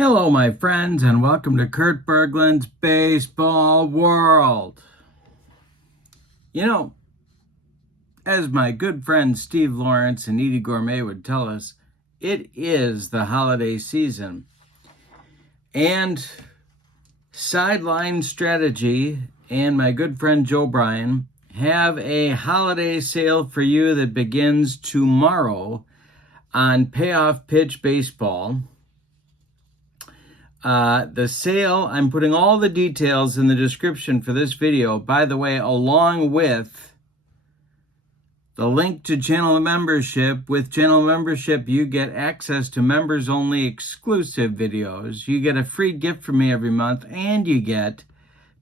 Hello, my friends, and welcome to Kurt Berglund's Baseball World. You know, as my good friends Steve Lawrence and Edie Gourmet would tell us, it is the holiday season. And Sideline Strategy and my good friend Joe Bryan have a holiday sale for you that begins tomorrow on Payoff Pitch Baseball. The sale, I'm putting all the details in the description for this video, by the way, along with the link to channel membership. With channel membership, you get access to members-only exclusive videos. You get a free gift from me every month, and you get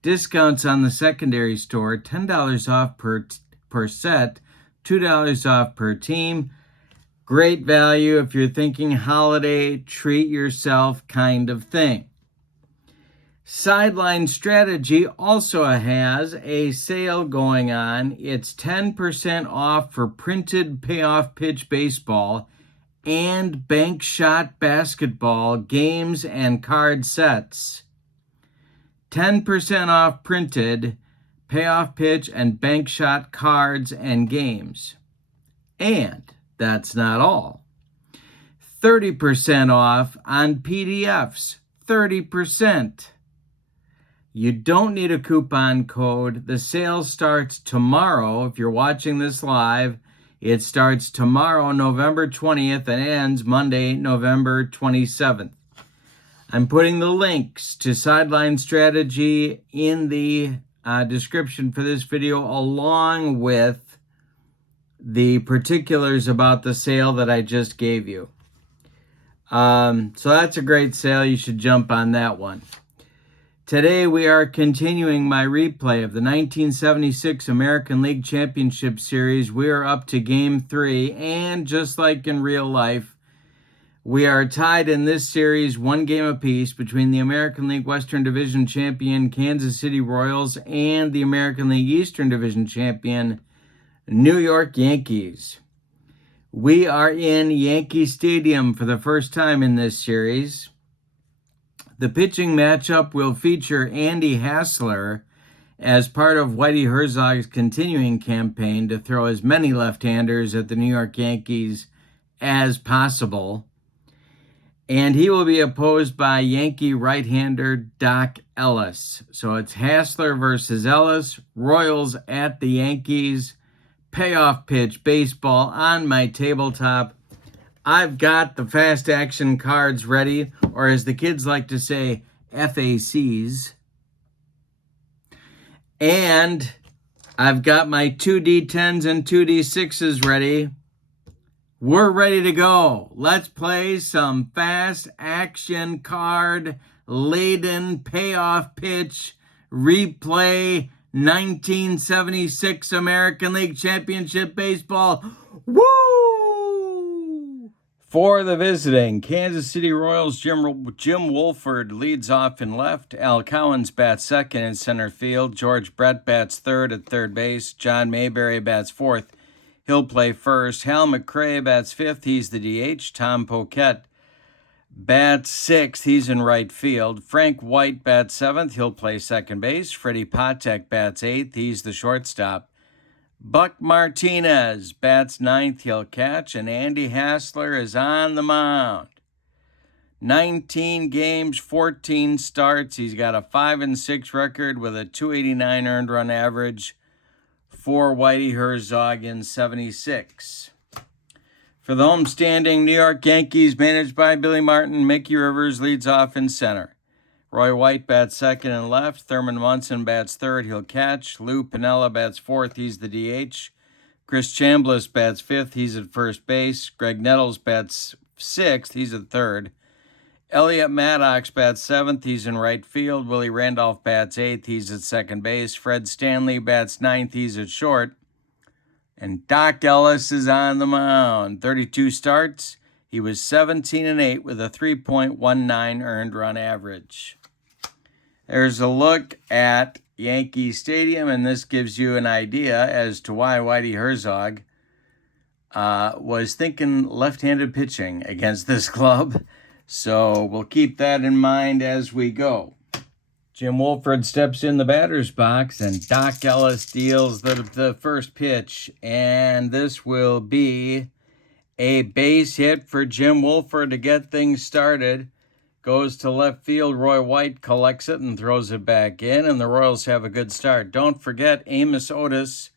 discounts on the secondary store, $10 off per set, $2 off per team. Great value if you're thinking holiday, treat yourself kind of thing. Sideline Strategy also has a sale going on. It's 10% off for printed Payoff Pitch Baseball and Bank Shot Basketball games and card sets. 10% off printed Payoff Pitch and Bank Shot cards and games. And that's not all. 30% off on PDFs. 30%. You don't need a coupon code. The sale starts tomorrow. If you're watching this live, it starts tomorrow, November 20th, and ends Monday, November 27th. I'm putting the links to Sideline Strategy in the description for this video, along with the particulars about the sale that I just gave you. So that's a great sale. You should jump on that one. Today we are continuing my replay of the 1976 American League Championship Series. We are up to Game 3, and just like in real life, we are tied in this series 1 game apiece between the American League Western Division champion Kansas City Royals and the American League Eastern Division champion New York Yankees. We are in Yankee Stadium for the first time in this series. The pitching matchup will feature Andy Hassler as part of Whitey Herzog's continuing campaign to throw as many left-handers at the New York Yankees as possible. And he will be opposed by Yankee right-hander Doc Ellis. So it's Hassler versus Ellis, Royals at the Yankees. Payoff Pitch Baseball on my tabletop. I've got the fast action cards ready, or as the kids like to say, FACs. And I've got my 2D10s and 2D6s ready. We're ready to go. Let's play some fast action card laden Payoff Pitch replay 1976 American League Championship Baseball. Woo! For the visiting Kansas City Royals, Jim Wolford leads off in left. Al Cowens bats second in center field. George Brett bats third at third base. John Mayberry bats fourth. He'll play first. Hal McRae bats fifth. He's the DH. Tom Poquette bats sixth. He's in right field. Frank White bats seventh. He'll play second base. Freddie Patek bats eighth. He's the shortstop. Buck Martinez bats ninth. He'll catch. And Andy Hassler is on the mound. 19 games, 14 starts. He's got a 5-6 record with a .289 earned run average for Whitey Herzog in 76. For the homestanding New York Yankees, managed by Billy Martin, Mickey Rivers leads off in center. Roy White bats second and left. Thurman Munson bats third. He'll catch. Lou Piniella bats fourth. He's the DH. Chris Chambliss bats fifth. He's at first base. Greg Nettles bats sixth. He's at third. Elliot Maddox bats seventh. He's in right field. Willie Randolph bats eighth. He's at second base. Fred Stanley bats ninth. He's at short. And Doc Ellis is on the mound. 32 starts. He was 17-8 with a 3.19 earned run average. There's a look at Yankee Stadium, and this gives you an idea as to why Whitey Herzog was thinking left-handed pitching against this club. So we'll keep that in mind as we go. Jim Wolford steps in the batter's box, and Doc Ellis deals the first pitch. And this will be a base hit for Jim Wolford to get things started. Goes to left field. Roy White collects it and throws it back in, and the Royals have a good start. Don't forget Amos Otis,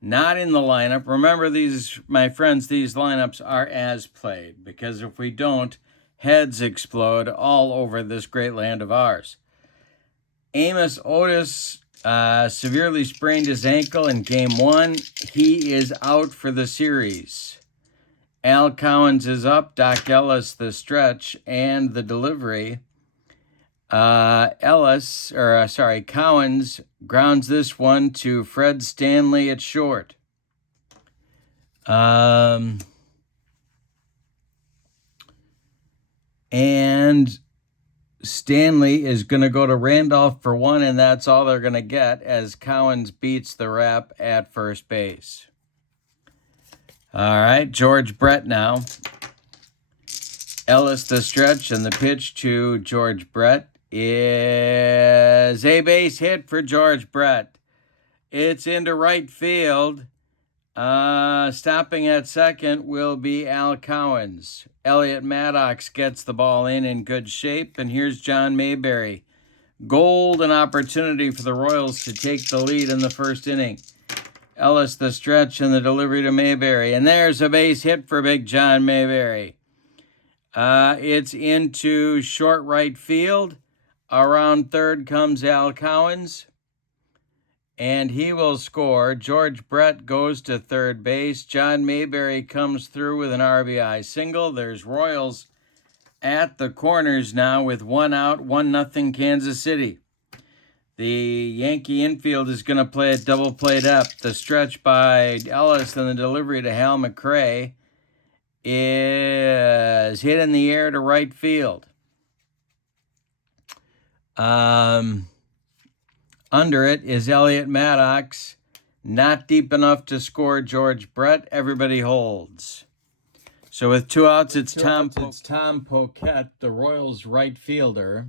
not in the lineup. Remember, these, my friends, these lineups are as played, because if we don't, heads explode all over this great land of ours. Amos Otis severely sprained his ankle in Game 1. He is out for the series. Al Cowens is up. Doc Ellis the stretch and the delivery. Cowens grounds this one to Fred Stanley at short. And Stanley is going to go to Randolph for one, and that's all they're going to get as Cowens beats the rep at first base. All right, George Brett now. Ellis the stretch, and the pitch to George Brett is a base hit for George Brett. It's into right field. Stopping at second will be Al Cowens. Elliot Maddox gets the ball in good shape, and here's John Mayberry. Golden opportunity for the Royals to take the lead in the first inning. Ellis the stretch and the delivery to Mayberry, and there's a base hit for big John Mayberry. It's into short right field. Around third comes Al Cowens, and he will score. George Brett goes to third base. John Mayberry comes through with an RBI single. There's Royals at the corners now with 1 out, 1-0 Kansas City. The Yankee infield is going to play at double play depth. The stretch by Ellis and the delivery to Hal McRae is hit in the air to right field. Under it is Elliot Maddox. Not deep enough to score George Brett. Everybody holds. So with 2 outs, it's Tom Poquette, the Royals right fielder.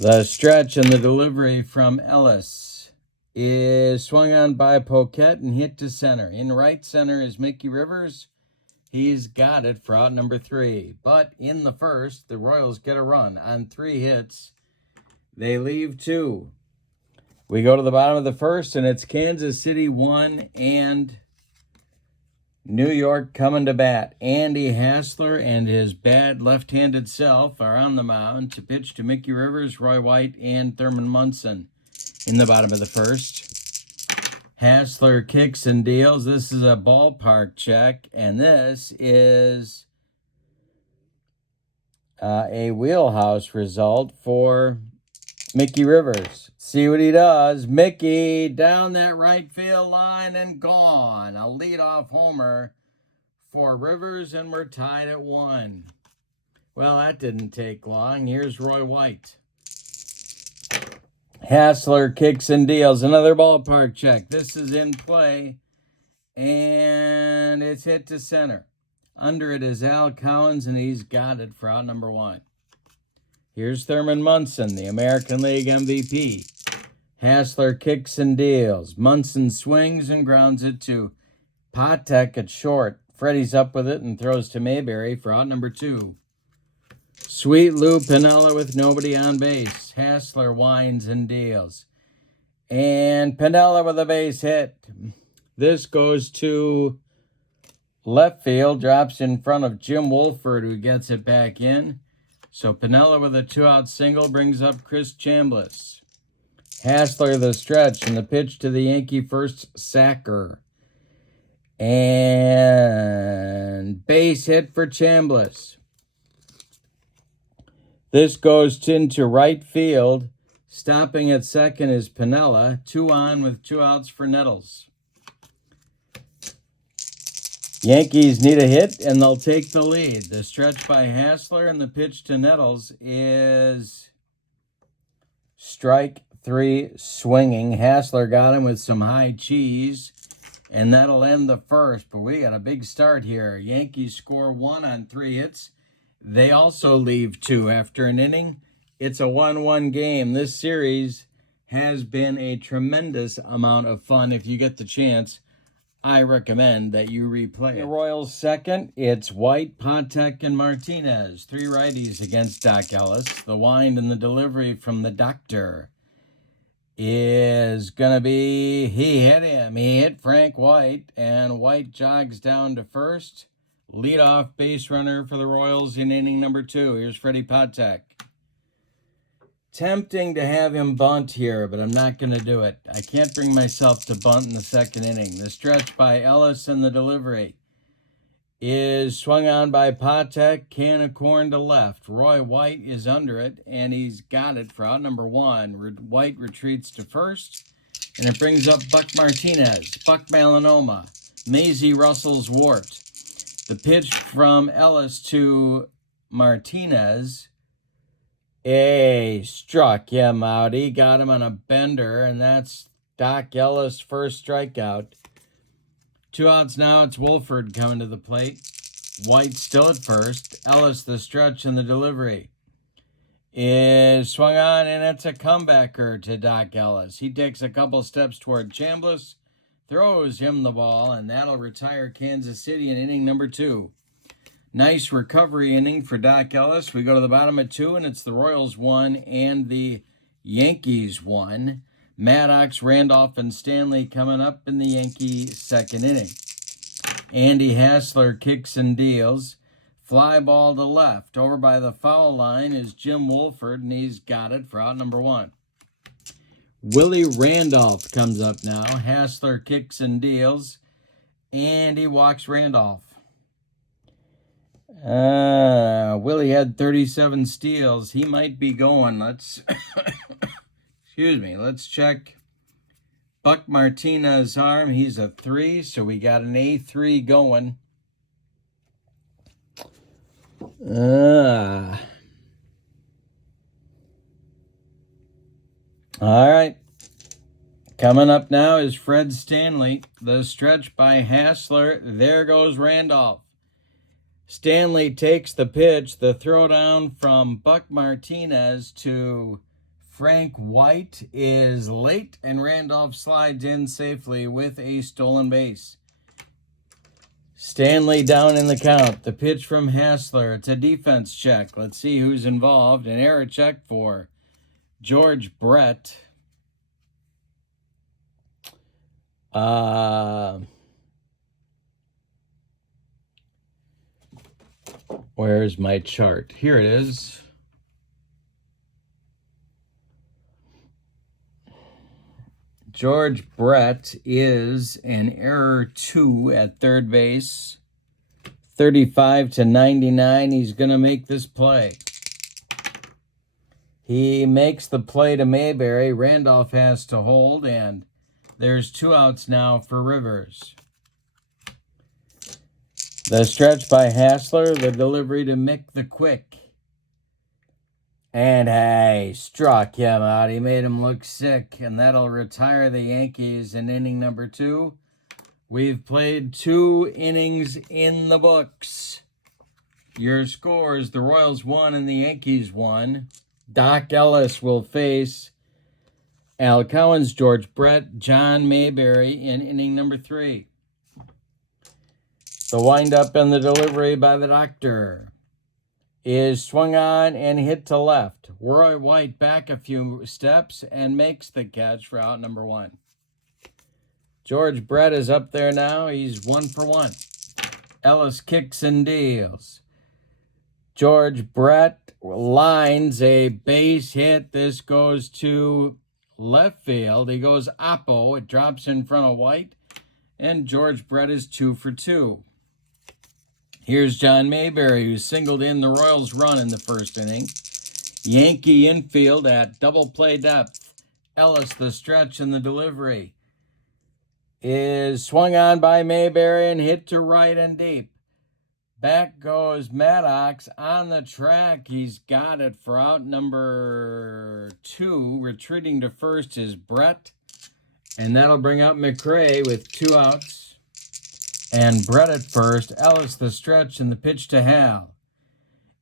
The stretch and the delivery from Ellis is swung on by Poquette and hit to center. In right center is Mickey Rivers. He's got it for out number 3. But in the first, the Royals get a run on 3 hits. They leave 2. We go to the bottom of the first, and it's Kansas City 1 and New York coming to bat. Andy Hassler and his bad left-handed self are on the mound to pitch to Mickey Rivers, Roy White, and Thurman Munson in the bottom of the first. Hassler kicks and deals. This is a ballpark check, and this is a wheelhouse result for Mickey Rivers. See what he does. Mickey down that right field line and gone. A leadoff homer for Rivers, and we're tied at 1. Well, that didn't take long. Here's Roy White. Hassler kicks and deals. Another ballpark check. This is in play, and it's hit to center. Under it is Al Cowens, and he's got it for out number 1. Here's Thurman Munson, the American League MVP. Hassler kicks and deals. Munson swings and grounds it to Patek at short. Freddie's up with it and throws to Mayberry for out number 2. Sweet Lou Piniella with nobody on base. Hassler winds and deals. And Piniella with a base hit. This goes to left field, drops in front of Jim Wolford, who gets it back in. So Piniella with a 2-out single brings up Chris Chambliss. Hassler the stretch and the pitch to the Yankee first, Sacker. And base hit for Chambliss. This goes into right field. Stopping at second is Piniella. 2 on with 2 outs for Nettles. Yankees need a hit, and they'll take the lead. The stretch by Hassler and the pitch to Nettles is strike 3 swinging. Hassler got him with some high cheese, And that'll end the first. But we got a big start here. Yankees score 1 on 3 hits. They also leave 2 after an inning. It's a 1-1 game. This series has been a tremendous amount of fun. If you get the chance, I recommend that you replay it. The Royals second, it's White, Patek, and Martinez. 3 righties against Doc Ellis. The wind and the delivery from the doctor is going to be, he hit him. He hit Frank White, and White jogs down to first. Leadoff base runner for the Royals in inning number 2. Here's Freddie Patek. Tempting to have him bunt here, but I'm not going to do it. I can't bring myself to bunt in the second inning. The stretch by Ellis and the delivery is swung on by Patek. Can of corn to left. Roy White is under it, and he's got it for out number 1. White retreats to first, and it brings up Buck Martinez. Buck melanoma. Maisie Russell's wart. The pitch from Ellis to Martinez. Struck him out. He got him on a bender, and that's Doc Ellis' first strikeout. 2 outs now. It's Wolford coming to the plate. White still at first. Ellis, the stretch and the delivery is swung on, and it's a comebacker to Doc Ellis. He takes a couple steps toward Chambliss, throws him the ball, and that'll retire Kansas City in inning number 2. Nice recovery inning for Doc Ellis. We go to the bottom of 2, and it's the Royals 1 and the Yankees 1. Maddox, Randolph, and Stanley coming up in the Yankee second inning. Andy Hassler kicks and deals. Fly ball to left. Over by the foul line is Jim Wolford, and he's got it for out number 1. Willie Randolph comes up now. Hassler kicks and deals, and he walks Randolph. Willie had 37 steals. He might be going. Let's let's check Buck Martinez's arm. He's a 3, so we got an A3 going. All right. Coming up now is Fred Stanley. The stretch by Hassler. There goes Randolph. Stanley takes the pitch. The throwdown from Buck Martinez to Frank White is late, and Randolph slides in safely with a stolen base. Stanley down in the count. The pitch from Hassler. It's a defense check. Let's see who's involved. An error check for George Brett. Where's my chart? Here it is. George Brett is an error 2 at third base. 35 to 99. He's going to make this play. He makes the play to Mayberry. Randolph has to hold, and there's 2 outs now for Rivers. The stretch by Hassler, the delivery to Mick the Quick. And hey, struck him out. He made him look sick, and that'll retire the Yankees in inning number 2. We've played 2 innings in the books. Your scores, the Royals 1 and the Yankees 1. Doc Ellis will face Al Cowens, George Brett, John Mayberry in inning number 3. The windup and the delivery by the doctor is swung on and hit to left. Roy White back a few steps and makes the catch for out number 1. George Brett is up there now. He's 1 for 1. Ellis kicks and deals. George Brett lines a base hit. This goes to left field. He goes oppo. It drops in front of White, and George Brett is 2 for 2. Here's John Mayberry, who singled in the Royals' run in the first inning. Yankee infield at double play depth. Ellis, the stretch and the delivery, is swung on by Mayberry and hit to right and deep. Back goes Maddox on the track. He's got it for out number 2. Retreating to first is Brett, and that'll bring out McRae with 2 outs. and Brett at first. Ellis the stretch, and the pitch to Hal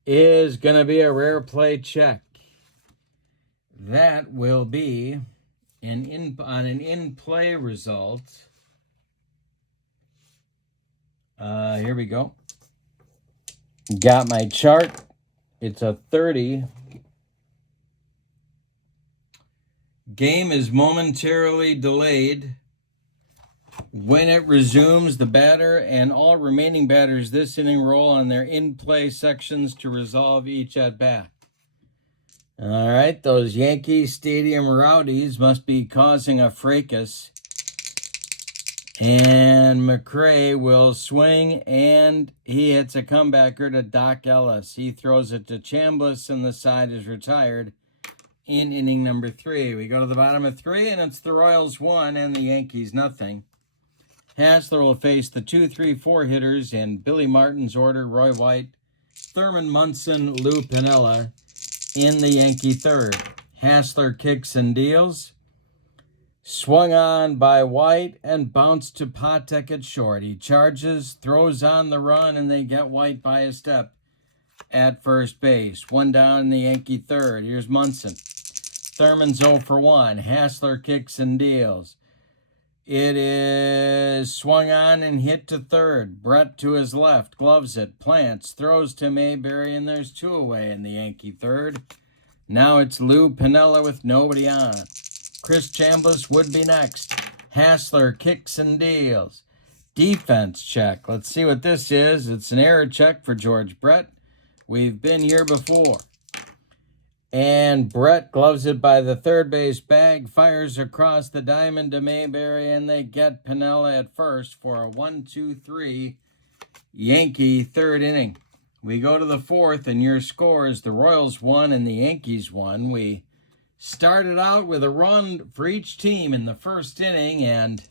is going to be a rare play check. That will be an in-play result. Here we go. Got my chart. It's a 30. Game is momentarily delayed. When it resumes, the batter and all remaining batters this inning roll on their in-play sections to resolve each at-bat. All right, those Yankee Stadium rowdies must be causing a fracas. And McRae will swing, and he hits a comebacker to Doc Ellis. He throws it to Chambliss, and the side is retired in inning number 3. We go to the bottom of 3, and it's the Royals 1 and the Yankees nothing. Hassler will face the 2, 3, 4 hitters in Billy Martin's order: Roy White, Thurman Munson, Lou Piniella in the Yankee third. Hassler kicks and deals. Swung on by White and bounced to Patek at short. He charges, throws on the run, and they get White by a step at first base. One down in the Yankee third. Here's Munson. Thurman's 0 for 1. Hassler kicks and deals. It is swung on and hit to third. Brett to his left, gloves it, plants, throws to Mayberry, and there's 2 away in the Yankee third. Now it's Lou Piniella with nobody on. Chris Chambliss would be next. Hassler kicks and deals. Defense check. Let's see what this is. It's an error check for George Brett. We've been here before. And Brett gloves it by the third base bag, fires across the diamond to Mayberry, and they get Piniella at first for a 1-2-3 Yankee third inning. We go to the fourth, and your score is the Royals 1 and the Yankees 1. We started out with a run for each team in the first inning, and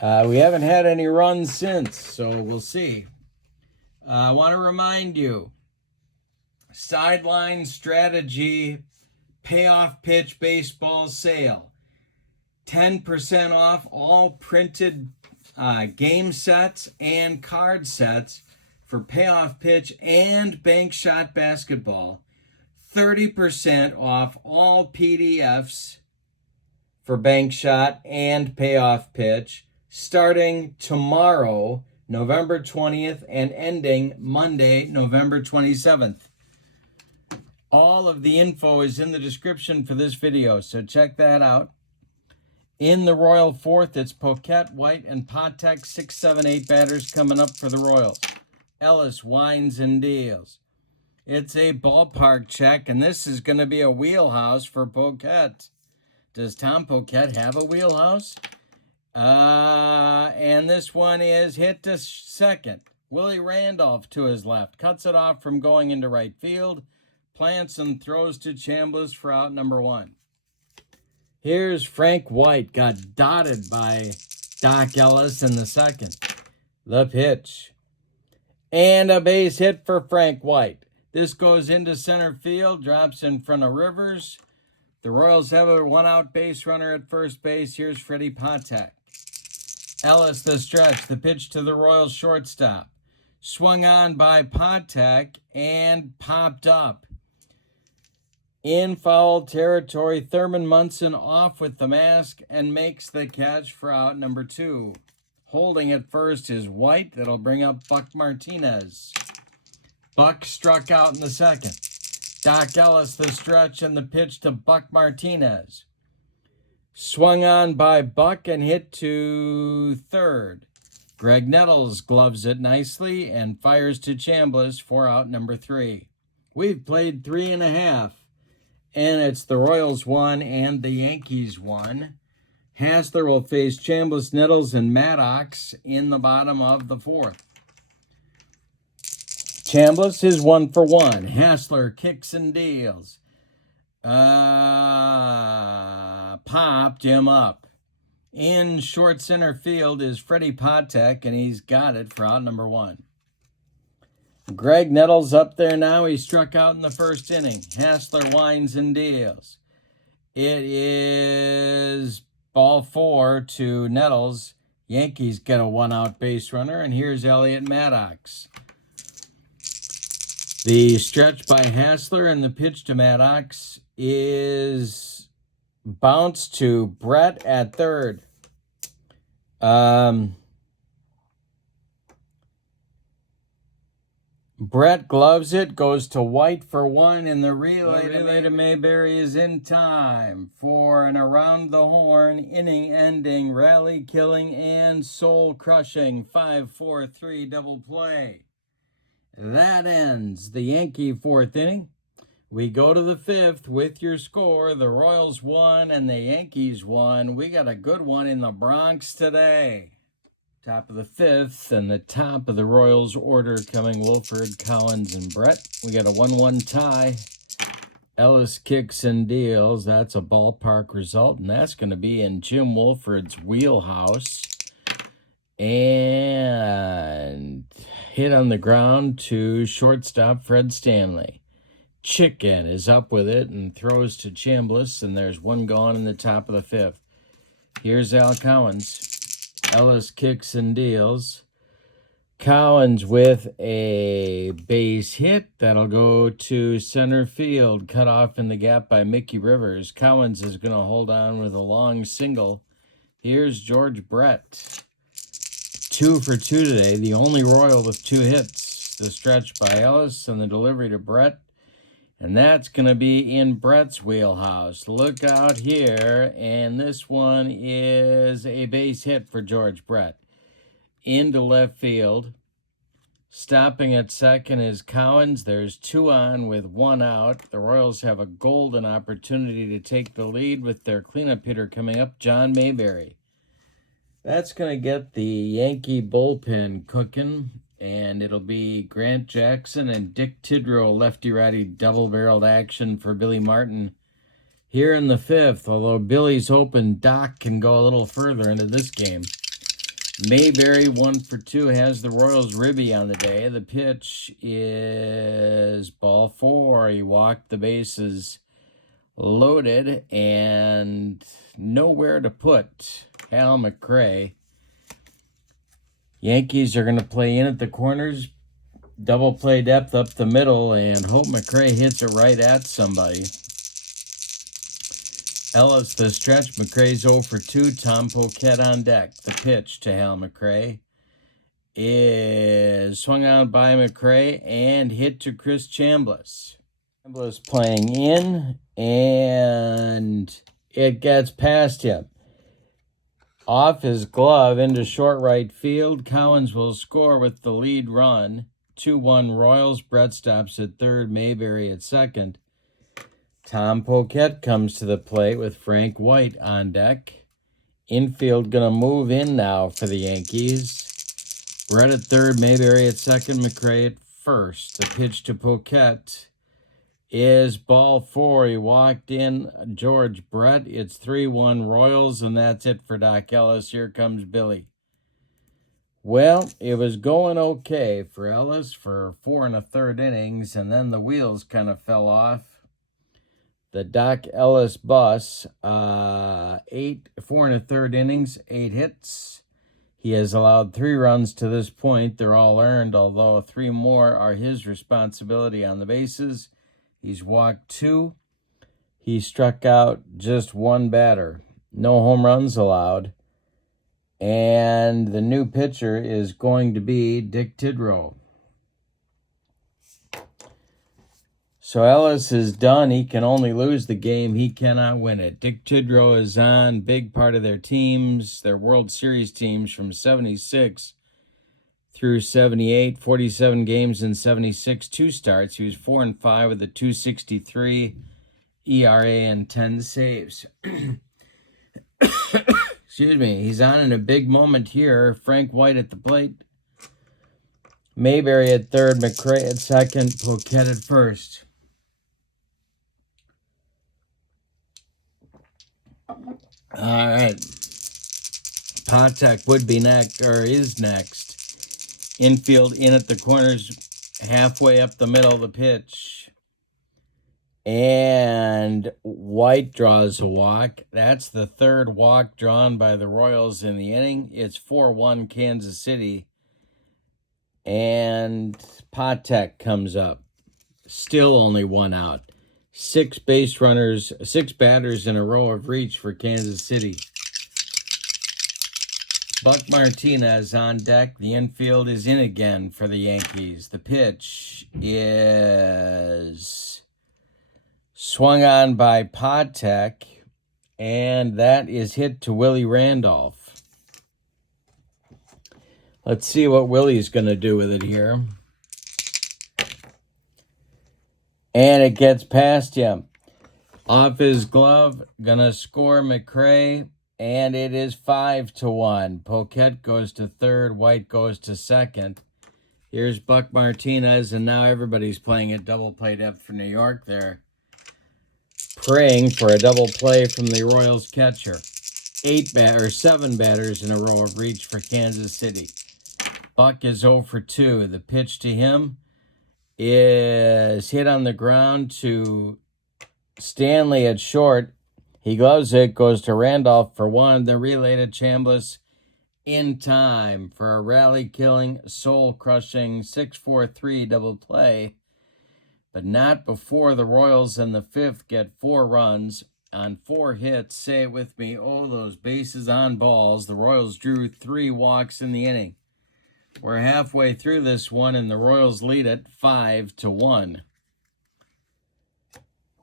we haven't had any runs since, so we'll see. I want to remind you, Sideline Strategy Payoff Pitch Baseball Sale. 10% off all printed game sets and card sets for Payoff Pitch and Bank Shot Basketball. 30% off all PDFs for Bank Shot and Payoff Pitch starting tomorrow, November 20th, and ending Monday, November 27th. All of the info is in the description for this video, so check that out. In the Royal fourth, it's Poquette, White, and Patek, 6, 7, 8 batters coming up for the Royals. Ellis winds and deals. It's a ballpark check, and this is going to be a wheelhouse for Poquette. Does Tom Poquette have a wheelhouse? And this one is hit to second. Willie Randolph to his left. Cuts it off from going into right field. Plants and throws to Chambliss for out number 1. Here's Frank White. Got dotted by Doc Ellis in the second. The pitch. And a base hit for Frank White. This goes into center field, drops in front of Rivers. The Royals have a 1-out base runner at first base. Here's Freddie Patek. Ellis the stretch. The pitch to the Royals shortstop. Swung on by Patek and popped up. In foul territory, Thurman Munson off with the mask and makes the catch for out number 2. Holding at first is White. That'll bring up Buck Martinez. Buck struck out in the second. Doc Ellis the stretch and the pitch to Buck Martinez. Swung on by Buck and hit to third. Greg Nettles gloves it nicely and fires to Chambliss for out number 3. We've played 3.5. And it's the Royals 1 and the Yankees 1. Hassler will face Chambliss, Nettles, and Maddox in the bottom of the fourth. Chambliss is 1 for 1. Hassler kicks and deals. Popped him up. In short center field is Freddie Patek, and he's got it for out number 1. Greg Nettles up there now. He struck out in the first inning. Hassler winds and deals. It is ball 4 to Nettles. Yankees get a 1-out base runner, and here's Elliott Maddox. The stretch by Hassler and the pitch to Maddox is bounced to Brett at third. Brett gloves it, goes to White for one, and the relay to Mayberry is in time for an around-the-horn, inning-ending, rally-killing, and soul-crushing 5-4-3 double play. That ends the Yankee fourth inning. We go to the fifth with your score. The Royals won and the Yankees won. We got a good one in the Bronx today. Top of the fifth, and the top of the Royals order coming Wolford, Collins, and Brett. We got a 1-1 tie. Ellis kicks and deals. That's a ballpark result, and that's going to be in Jim Wolford's wheelhouse. And hit on the ground to shortstop Fred Stanley. Chicken is up with it and throws to Chambliss, and there's one gone in the top of the fifth. Here's Al Collins. Ellis kicks and deals. Collins with a base hit. That'll go to center field. Cut off in the gap by Mickey Rivers. Collins is going to hold on with a long single. Here's George Brett. 2 for 2 today. The only Royal with 2 hits. The stretch by Ellis and the delivery to Brett. And that's going to be in Brett's wheelhouse. Look out here. And this one is a base hit for George Brett. Into left field. Stopping at second is Collins. There's 2 on with 1 out. The Royals have a golden opportunity to take the lead with their cleanup hitter coming up, John Mayberry. That's going to get the Yankee bullpen cooking. And it'll be Grant Jackson and Dick Tidrow, lefty-righty double-barreled action for Billy Martin here in the fifth. Although Billy's hoping Doc can go a little further into this game. Mayberry, 1 for 2, has the Royals ribby on the day. The pitch is ball 4. He walked the bases loaded and nowhere to put Hal McRae. Yankees are going to play in at the corners, double play depth up the middle, and hope McRae hits it right at somebody. Ellis the stretch. McRae's 0 for 2. Tom Poquette on deck. The pitch to Hal McRae is swung out by McRae and hit to Chris Chambliss. Chambliss playing in, and it gets past him. Off his glove into short right field. Collins will score with the lead run. 2-1 Royals. Brett stops at third. Mayberry at second. Tom Poquette comes to the plate with Frank White on deck. Infield going to move in now for the Yankees. Brett at third. Mayberry at second. McRae at first. The pitch to Poquette is ball 4. He walked in George Brett. It's 3-1 Royals, and that's it for Doc Ellis. Here comes Billy. Well, it was going okay for Ellis for 4 1/3 innings, and then the wheels kind of fell off. The Doc Ellis bus, 4 1/3 innings, 8 hits. He has allowed 3 runs to this point. They're all earned, although 3 more are his responsibility on the bases. He's walked 2. He struck out just 1 batter. No home runs allowed. And the new pitcher is going to be Dick Tidrow. So Ellis is done. He can only lose the game. He cannot win it. Dick Tidrow is on. Big part of their teams, their World Series teams from 76 through 78, 47 games in 76, 2 starts. He was 4-5 with a 2.63 ERA and 10 saves. Excuse me. He's on in a big moment here. Frank White at the plate. Mayberry at third. McRae at second. Poquette at first. All right. Patek would be next, or is next. Infield in at the corners, halfway up the middle of the pitch. And White draws a walk. That's the third walk drawn by the Royals in the inning. It's 4-1 Kansas City. And Patek comes up. Still only one out. 6 batters in a row of reach for Kansas City. Buck Martinez on deck. The infield is in again for the Yankees. The pitch is swung on by Patek, and that is hit to Willie Randolph. Let's see what Willie's going to do with it here. And it gets past him. Off his glove, gonna score McRae, and it is 5-1. Poquette goes to third, White goes to second. Here's Buck Martinez, and now everybody's playing at double play depth for New York. They're praying for a double play from the Royals catcher. 7 batters in a row of reach for Kansas City. Buck is 0 for 2. The pitch to him is hit on the ground to Stanley at short. He gloves it, goes to Randolph for 1. The relay to Chambliss in time for a rally-killing, soul-crushing 6-4-3 double play. But not before the Royals in the 5th get 4 runs on 4 hits. Say it with me. Oh, those bases on balls. The Royals drew 3 walks in the inning. We're halfway through this one, and the Royals lead it 5-1.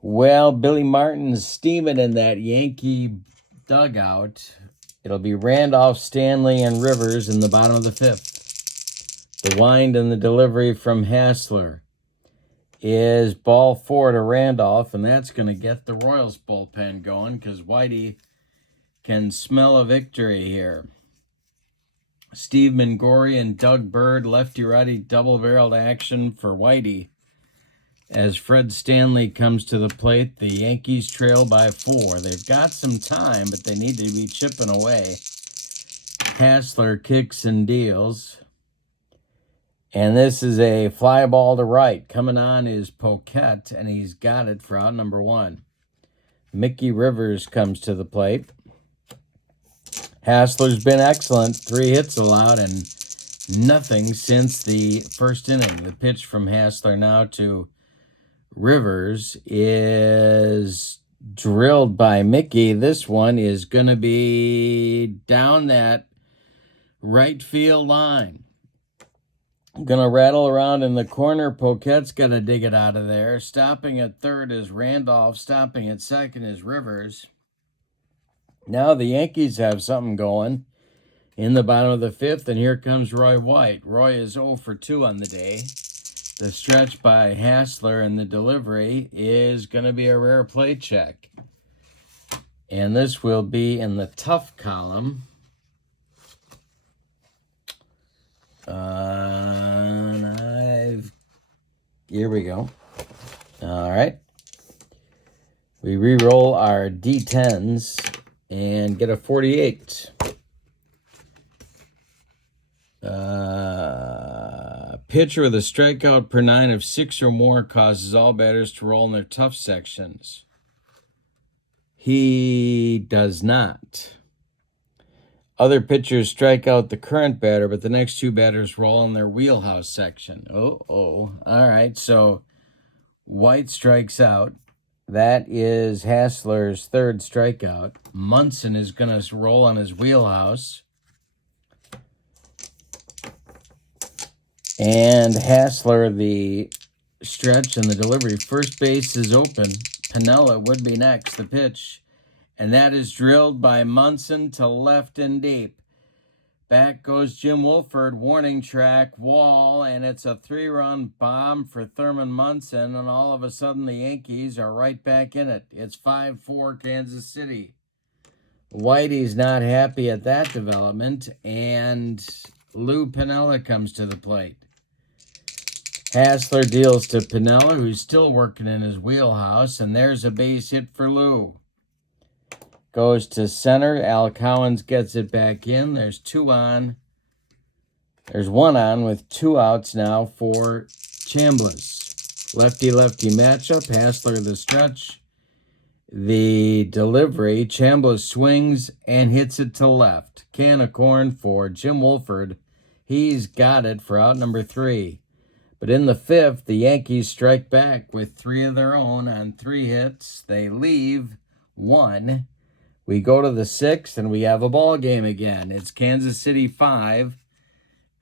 Well, Billy Martin's steaming in that Yankee dugout. It'll be Randolph, Stanley, and Rivers in the bottom of the 5th. The wind and the delivery from Hassler is ball 4 to Randolph, and that's going to get the Royals bullpen going because Whitey can smell a victory here. Steve Mingori and Doug Bird, lefty-righty double-barreled action for Whitey. As Fred Stanley comes to the plate, the Yankees trail by 4. They've got some time, but they need to be chipping away. Hassler kicks and deals. And this is a fly ball to right. Coming on is Poquette, and he's got it for out number 1. Mickey Rivers comes to the plate. Hassler's been excellent. 3 hits allowed and nothing since the first inning. The pitch from Hassler now to Rivers is drilled by Mickey. This one is going to be down that right field line. Going to rattle around in the corner. Poquette's got to dig it out of there. Stopping at third is Randolph. Stopping at second is Rivers. Now the Yankees have something going in the bottom of the 5th, and here comes Roy White. Roy is 0 for 2 on the day. The stretch by Hassler and the delivery is going to be a rare play check. And this will be in the tough column. Here we go. All right. We re-roll our D10s and get a 48. Pitcher with a strikeout per 9 of 6 or more causes all batters to roll in their tough sections. He does not. Other pitchers strike out the current batter, but the next 2 batters roll in their wheelhouse section. All right, so White strikes out. That is Hassler's 3rd strikeout. Munson is going to roll on his wheelhouse. And Hassler, the stretch and the delivery. First base is open. Piniella would be next. The pitch. And that is drilled by Munson to left and deep. Back goes Jim Wolford, warning track, wall, and it's a 3-run bomb for Thurman Munson, and all of a sudden the Yankees are right back in it. It's 5-4 Kansas City. Whitey's not happy at that development, and Lou Piniella comes to the plate. Hassler deals to Piniella, who's still working in his wheelhouse, and there's a base hit for Lou. Goes to center. Al Cowens gets it back in. There's 2 on. There's 1 on with 2 outs now for Chambliss. Lefty-lefty matchup. Hassler the stretch. The delivery. Chambliss swings and hits it to left. Can of corn for Jim Wolford. He's got it for out number 3. But in the 5th, the Yankees strike back with 3 of their own on 3 hits. They leave 1. We go to the 6th, and we have a ball game again. It's Kansas City 5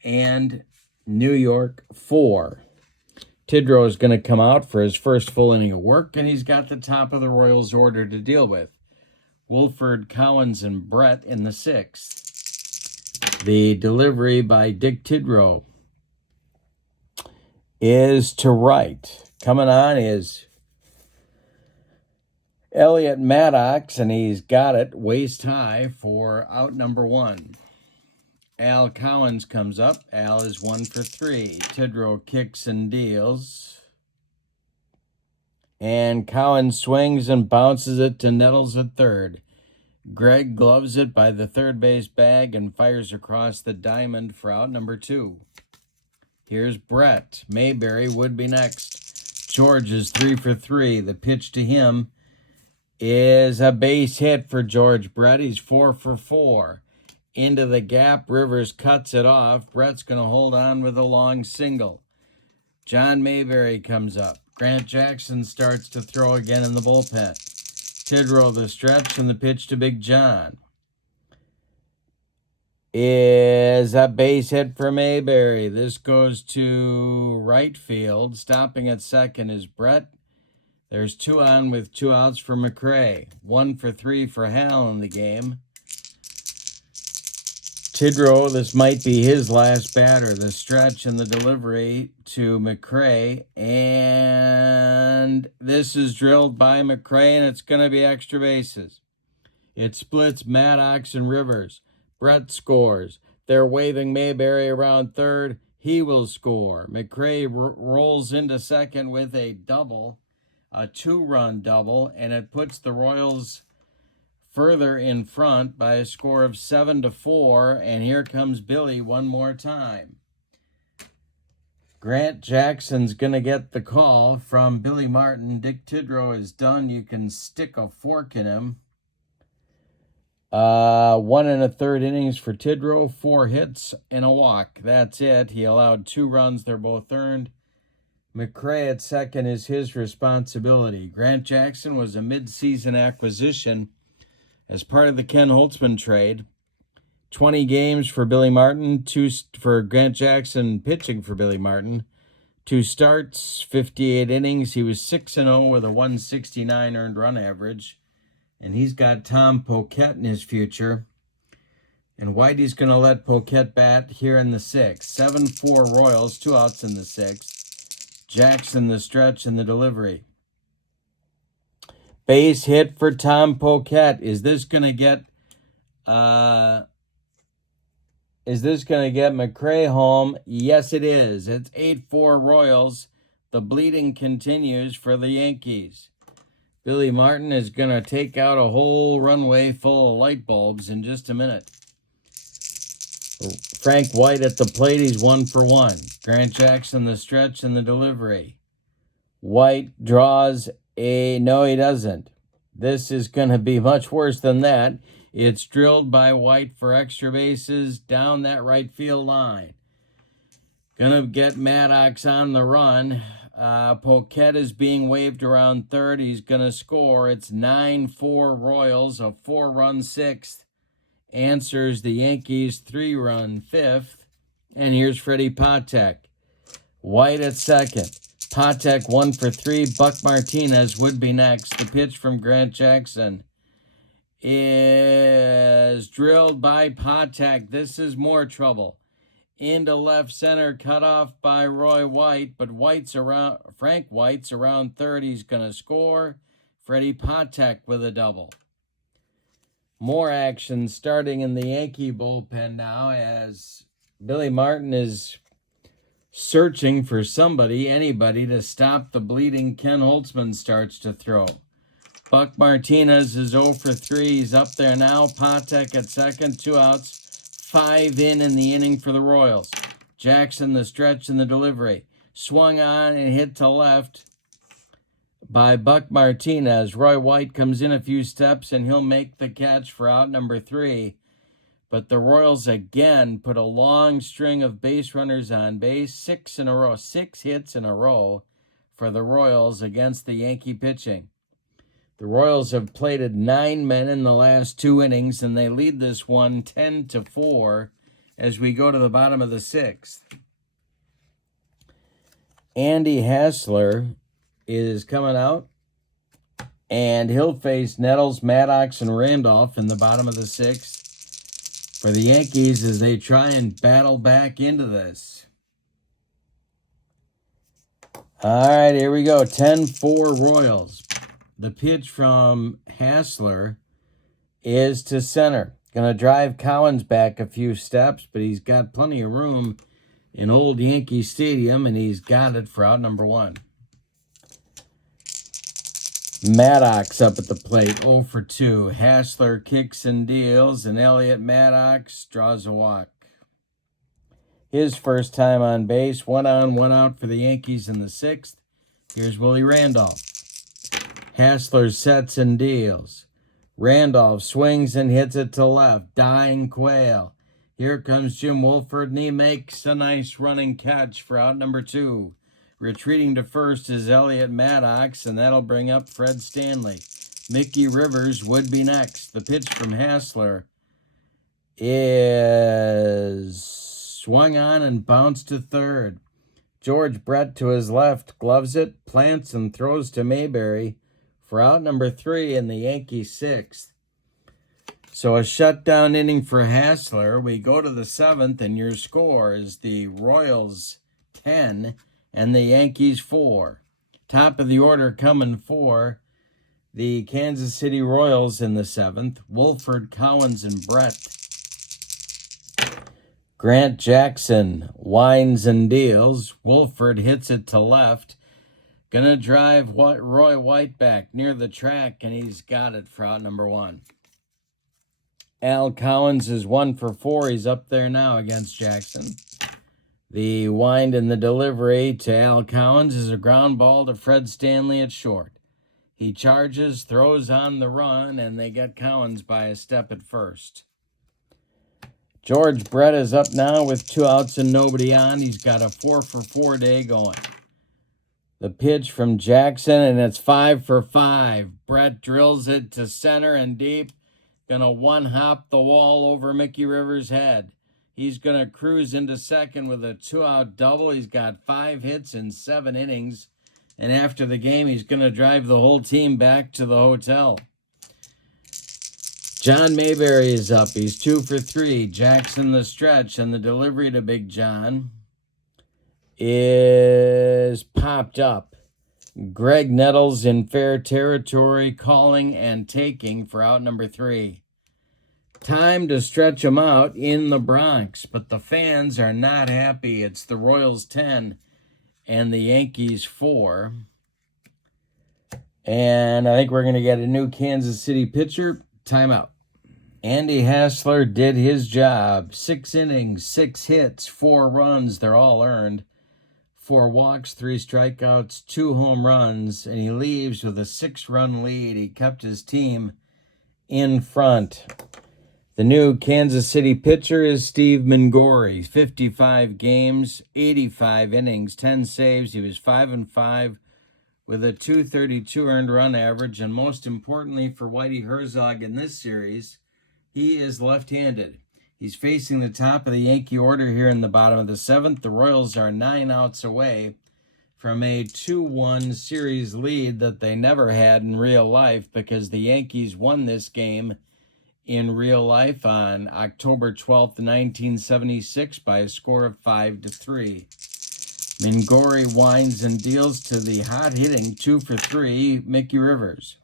and New York 4. Tidrow is going to come out for his first full inning of work, and he's got the top of the Royals order to deal with. Wolford, Cowens, and Brett in the 6th. The delivery by Dick Tidrow is to right. Coming on is Elliot Maddox, and he's got it waist high for out number 1. Al Cowens comes up. Al is 1 for 3. Tidrow kicks and deals. And Cowens swings and bounces it to Nettles at third. Greg gloves it by the third base bag and fires across the diamond for out number 2. Here's Brett. Mayberry would be next. George is 3 for 3. The pitch to him is a base hit for George Brett. He's 4 for 4. Into the gap, Rivers cuts it off. Brett's going to hold on with a long single. John Mayberry comes up. Grant Jackson starts to throw again in the bullpen. Tidrow the stretch, and the pitch to Big John is a base hit for Mayberry. This goes to right field. Stopping at second is Brett. There's 2 on with 2 outs for McRae. 1 for 3 for Hal in the game. Tidrow, this might be his last batter. The stretch and the delivery to McRae. And this is drilled by McRae, and it's going to be extra bases. It splits Maddox and Rivers. Brett scores. They're waving Mayberry around third. He will score. McRae rolls into second with a double, a 2-run double, and it puts the Royals further in front by a score of 7-4, and here comes Billy one more time. Grant Jackson's going to get the call from Billy Martin. Dick Tidrow is done. You can stick a fork in him. 1 1/3 innings for Tidrow, 4 hits and a walk. That's it. He allowed 2 runs. They're both earned. McRae at second is his responsibility. Grant Jackson was a mid-season acquisition as part of the Ken Holtzman trade. 20 games for Billy Martin, 2 for Grant Jackson pitching for Billy Martin. 2 starts, 58 innings. He was 6-0 with a 169 earned run average. And he's got Tom Poquette in his future. And Whitey's going to let Poquette bat here in the 6th. 7-4 Royals, 2 outs in the 6th. Jackson the stretch and the delivery. Base hit for Tom Poquette. Is this going to get McRae home? Yes, it is. It's 8-4 Royals. The bleeding continues for the Yankees. Billy Martin is going to take out a whole runway full of light bulbs in just a minute. Frank White at the plate. He's 1 for 1. Grant Jackson the stretch and the delivery. White draws no, he doesn't. This is going to be much worse than that. It's drilled by White for extra bases down that right field line. Going to get Maddox on the run. Poquette is being waved around third. He's going to score. It's 9-4 Royals, a 4-run 6th. Answers the Yankees' 3-run 5th. And here's Freddie Patek. White at second. Patek 1 for 3. Buck Martinez would be next. The pitch from Grant Jackson is drilled by Patek. This is more trouble. Into left center, cut off by Roy White, but Frank White's around third. He's going to score. Freddie Patek with a double. More action starting in the Yankee bullpen now as Billy Martin is searching for anybody to stop the bleeding Ken Holtzman starts to throw. Buck Martinez is 0 for 3. He's up there now. Patek at second, 2 outs, 5 in the inning for the Royals. Jackson the stretch and the delivery. swung on and hit to left by Buck Martinez. Roy White comes in a few steps, and he'll make the catch for out number 3. But the Royals again put a long string of base runners on base, 6 hits in a row for the Royals against the Yankee pitching. The Royals have plated 9 men in the last 2 innings, and they lead this one 10-4 as we go to the bottom of the 6th. Andy Hassler is coming out, and he'll face Nettles, Maddox, and Randolph in the bottom of the 6th for the Yankees as they try and battle back into this. All right, here we go. 10-4 Royals. The pitch from Hassler is to center. Going to drive Collins back a few steps, but he's got plenty of room in Old Yankee Stadium, and he's got it for out number 1. Maddox up at the plate, 0 for 2. Hassler kicks and deals, and Elliot Maddox draws a walk. His first time on base, 1 on, 1 out for the Yankees in the 6th. Here's Willie Randolph. Hassler sets and deals. Randolph swings and hits it to left. Dying Quail. Here comes Jim Wolford, and he makes a nice running catch for out number 2. Retreating to first is Elliot Maddox, and that'll bring up Fred Stanley. Mickey Rivers would be next. The pitch from Hassler is swung on and bounced to third. George Brett to his left, gloves it, plants, and throws to Mayberry for out number 3 in the Yankee 6th. So a shutdown inning for Hassler. We go to the 7th, and your score is the Royals 10 and the Yankees 4. Top of the order coming for the Kansas City Royals in the 7th. Wolford, Collins, and Brett. Grant Jackson winds and deals. Wolford hits it to left. Gonna drive Roy White back near the track, and he's got it for out number 1. Al Collins is 1 for 4. He's up there now against Jackson. The wind and the delivery to Al Collins is a ground ball to Fred Stanley at short. He charges, throws on the run, and they get Collins by a step at first. George Brett is up now with 2 outs and nobody on. He's got a 4 for 4 day going. The pitch from Jackson, and it's 5 for 5. Brett drills it to center and deep. Gonna one-hop the wall over Mickey Rivers' head. He's gonna cruise into second with a 2-out double. He's got 5 hits in 7 innings. And after the game, he's gonna drive the whole team back to the hotel. John Mayberry is up. He's 2 for 3. Jackson the stretch, and the delivery to Big John is popped up. Greg Nettles in fair territory, calling and taking for out number 3. Time to stretch them out in the Bronx, but the fans are not happy. It's the Royals 10 and the Yankees 4. And I think we're going to get a new Kansas City pitcher. Timeout. Andy Hassler did his job. 6 innings, 6 hits, 4 runs. They're all earned. 4 walks, 3 strikeouts, 2 home runs, and he leaves with a 6-run lead. He kept his team in front. The new Kansas City pitcher is Steve Mingori. 55 games, 85 innings, 10 saves. He was 5-5 with a .232 earned run average, and most importantly for Whitey Herzog in this series, he is left-handed. He's facing the top of the Yankee order here in the bottom of the 7th. The Royals are 9 outs away from a 2-1 series lead that they never had in real life because the Yankees won this game in real life on October 12th, 1976 by a score of 5-3. Mingori winds and deals to the hot-hitting 2 for 3 Mickey Rivers.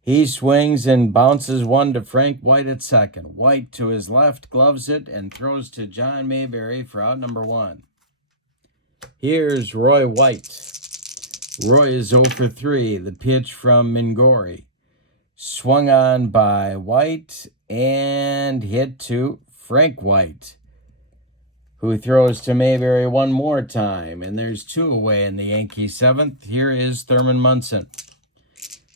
He swings and bounces one to Frank White at second. White to his left, gloves it, and throws to John Mayberry for out number 1. Here's Roy White. Roy is 0 for 3. The pitch from Mingori. Swung on by White and hit to Frank White. who throws to Mayberry one more time. And there's 2 away in the Yankee 7th. Here is Thurman Munson.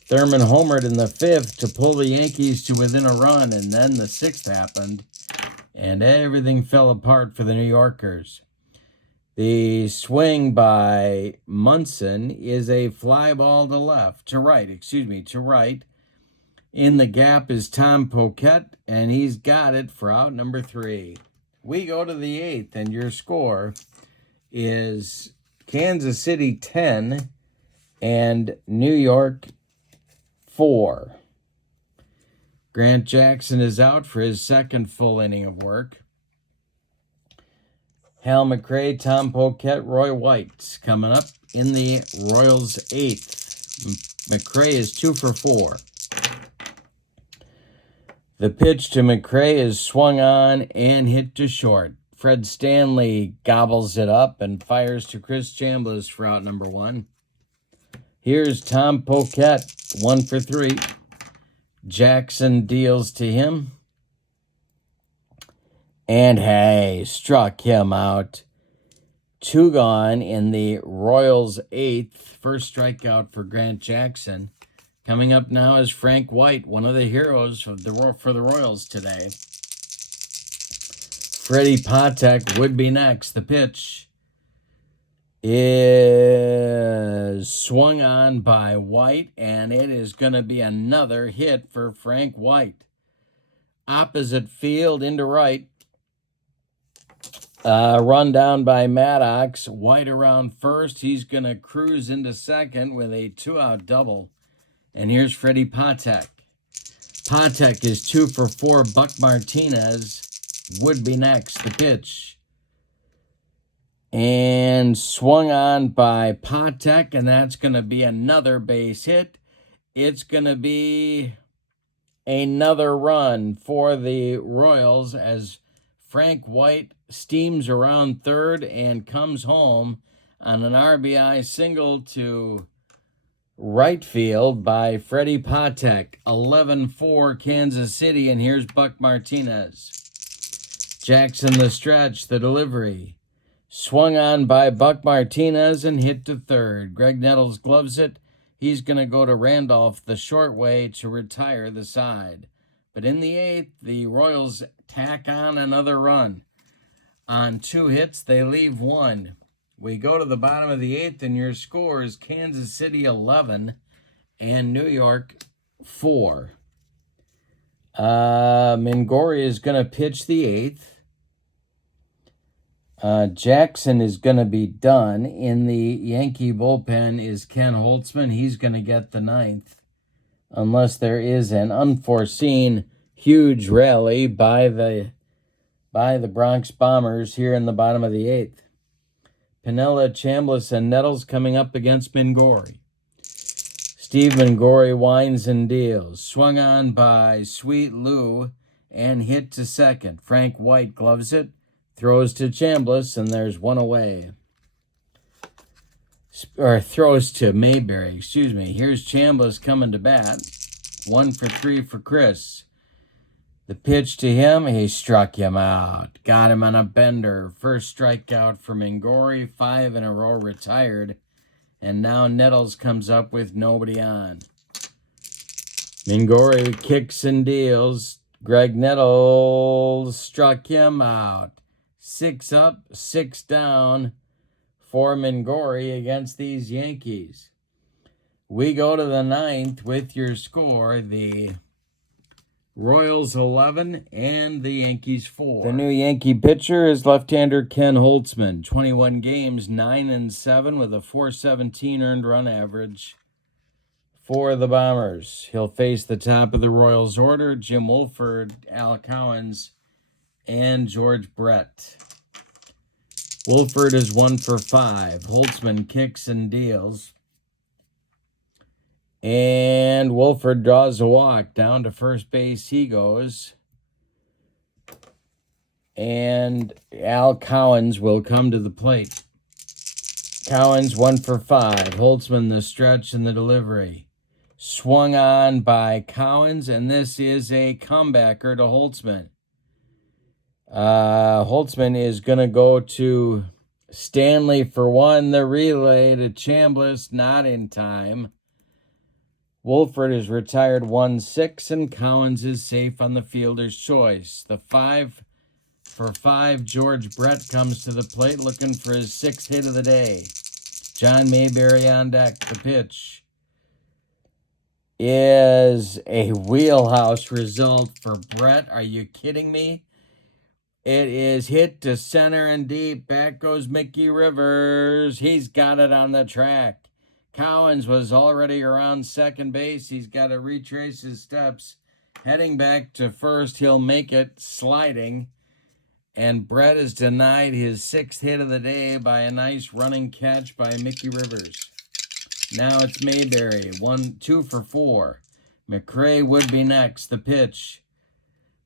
Thurman homered in the 5th to pull the Yankees to within a run, and then the 6th happened, and everything fell apart for the New Yorkers. The swing by Munson is a fly ball to right. In the gap is Tom Poquette, and he's got it for out number 3. We go to the 8th, and your score is Kansas City 10 and New York 4. Grant Jackson is out for his 2nd full inning of work. Hal McRae, Tom Poquette, Roy White coming up in the Royals 8th. McRae is 2 for 4. The pitch to McRae is swung on and hit to short. Fred Stanley gobbles it up and fires to Chris Chambliss for out number 1. Here's Tom Poquette, 1 for 3. Jackson deals to him. And hey, struck him out. 2 gone in the Royals 8th. First strikeout for Grant Jackson. Coming up now is Frank White, one of the heroes for the Royals today. Freddie Patek would be next. The pitch is swung on by White, and it is going to be another hit for Frank White. Opposite field into right. Run down by Maddox. White around first. He's going to cruise into second with a 2-out double. And here's Freddie Patek. Patek is 2 for 4. Buck Martinez would be next. The pitch. And swung on by Patek, and that's going to be another base hit. It's going to be another run for the Royals as Frank White steams around third and comes home on an RBI single to right field by Freddie Patek. 11-4 Kansas City, and here's Buck Martinez. Jackson the stretch, the delivery. Swung on by Buck Martinez and hit to third. Greg Nettles gloves it. He's going to go to Randolph the short way to retire the side. But in the 8th, the Royals tack on another run. On 2 hits, they leave 1. We go to the bottom of the 8th, and your score is Kansas City 11 and New York 4. Mingori is going to pitch the 8th. Jackson is going to be done. In the Yankee bullpen is Ken Holtzman. He's going to get the 9th. Unless there is an unforeseen huge rally by the Bronx Bombers here in the bottom of the 8th. Piniella, Chambliss, and Nettles coming up against Mingori. Steve Mingori winds and deals. Swung on by Sweet Lou and hit to second. Frank White gloves it. Throws to Chambliss, and there's 1 away. Or throws to Mayberry, Here's Chambliss coming to bat. 1 for 3 for Chris. The pitch to him, he struck him out. Got him on a bender. First strikeout for Mingori, 5 in a row retired. And now Nettles comes up with nobody on. Mingori kicks and deals. Greg Nettles struck him out. 6 up, 6 down for Mingori against these Yankees. We go to the 9th with your score, the Royals 11 and the Yankees 4. The new Yankee pitcher is left-hander Ken Holtzman. 21 games, 9-7 with a .417 earned run average for the Bombers. He'll face the top of the Royals order, Jim Wolford, Al Cowens, and George Brett. Wolford is 1 for 5. Holtzman kicks and deals. And Wolford draws a walk. Down to first base he goes. And Al Cowens will come to the plate. Cowens 1 for 5. Holtzman the stretch and the delivery. Swung on by Cowens, and this is a comebacker to Holtzman. Holtzman is going to go to Stanley for one. The relay to Chambliss, not in time. Wolford is retired 1-6, and Cowens is safe on the fielder's choice. The 5 for 5, George Brett comes to the plate looking for his 6th hit of the day. John Mayberry on deck. The pitch is a wheelhouse result for Brett. Are you kidding me? It is hit to center and deep. Back goes Mickey Rivers. He's got it on the track. Cowens was already around second base. He's got to retrace his steps. Heading back to first, he'll make it sliding. And Brett is denied his 6th hit of the day by a nice running catch by Mickey Rivers. Now it's Mayberry, 2 for 4. McRae would be next. The pitch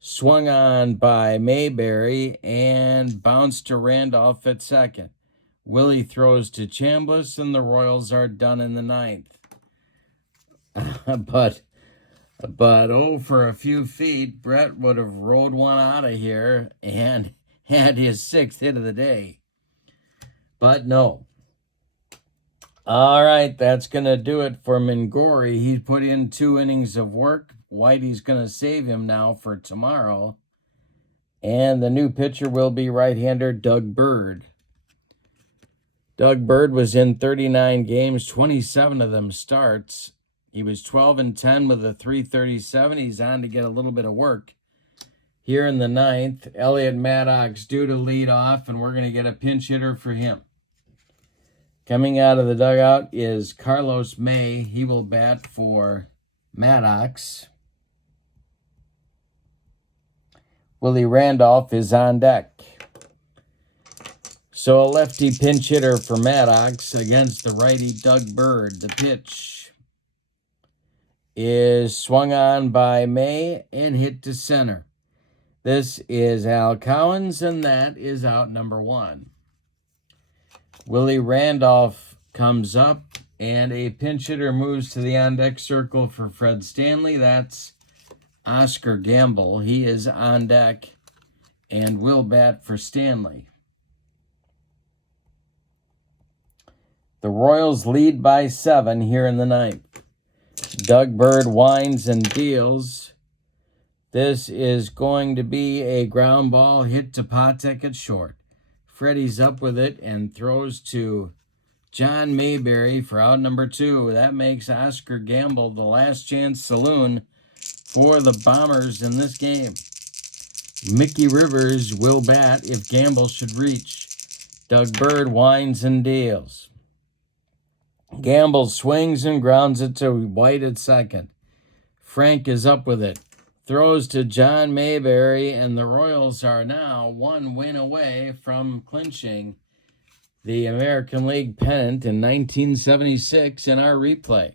swung on by Mayberry and bounced to Randolph at second. Willie throws to Chambliss, and the Royals are done in the 9th. But for a few feet, Brett would have rolled one out of here and had his 6th hit of the day. But no. All right, that's going to do it for Mingori. He's put in 2 innings of work. Whitey's going to save him now for tomorrow. And the new pitcher will be right-hander Doug Bird. Doug Bird was in 39 games, 27 of them starts. He was 12-10 with a .337. He's on to get a little bit of work. Here in the 9th, Elliot Maddox due to lead off, and we're going to get a pinch hitter for him. Coming out of the dugout is Carlos May. He will bat for Maddox. Willie Randolph is on deck. So a lefty pinch hitter for Maddox against the righty Doug Bird. The pitch is swung on by May and hit to center. This is Al Cowens, and that is out number 1. Willie Randolph comes up, and a pinch hitter moves to the on-deck circle for Fred Stanley. That's Oscar Gamble. He is on deck and will bat for Stanley. The Royals lead by 7 here in the 9th. Doug Bird winds and deals. This is going to be a ground ball hit to Patek at short. Freddie's up with it and throws to John Mayberry for out number 2. That makes Oscar Gamble the last chance saloon for the Bombers in this game. Mickey Rivers will bat if Gamble should reach. Doug Bird winds and deals. Gamble swings and grounds it to White at second. Frank is up with it. Throws to John Mayberry, and the Royals are now 1 win away from clinching the American League pennant in 1976 in our replay.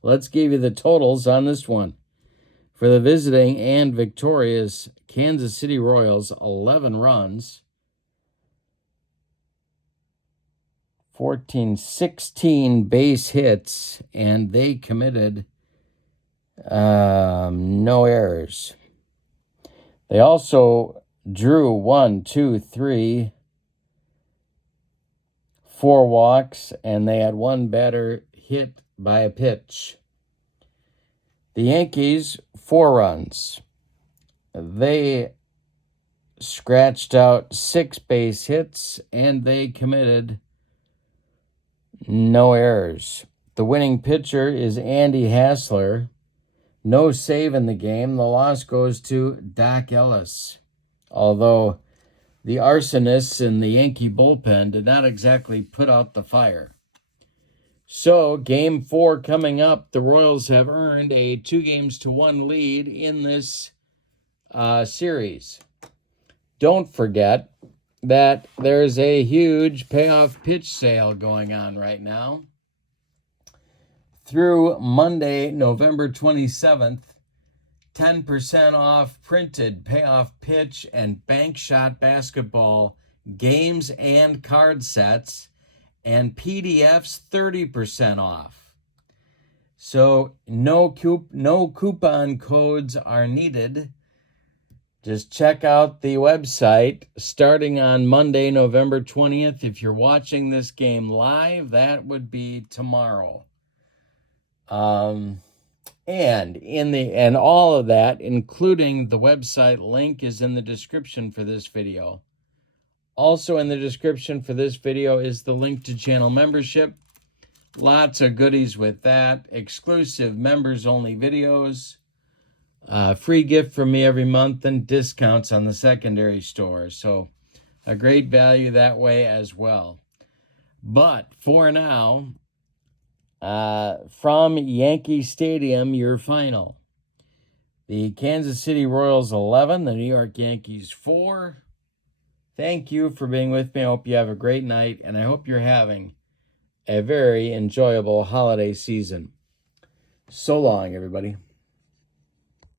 Let's give you the totals on this one. For the visiting and victorious Kansas City Royals, 11 runs. 16 base hits, and they committed no errors. They also drew 4 walks, and they had 1 batter hit by a pitch. The Yankees, 4 runs. They scratched out 6 base hits, and they committed no errors. The winning pitcher is Andy Hassler. No save in the game. The loss goes to Doc Ellis. Although the arsonists in the Yankee bullpen did not exactly put out the fire. So, Game 4 coming up. The Royals have earned a 2-1 lead in this series. Don't forget that there's a huge payoff pitch sale going on right now. Through Monday, November 27th, 10% off printed payoff pitch and bank shot basketball games and card sets, and PDFs 30% off. So no coupon codes are needed. Just check out the website starting on Monday, November 20th. If you're watching this game live, that would be tomorrow. And all of that, including the website link, is in the description for this video. Also in the description for this video is the link to channel membership. Lots of goodies with that. Exclusive members-only videos. Free gift from me every month, and discounts on the secondary store. So a great value that way as well. But for now, from Yankee Stadium, your final. The Kansas City Royals 11, the New York Yankees 4. Thank you for being with me. I hope you have a great night, and I hope you're having a very enjoyable holiday season. So long, everybody.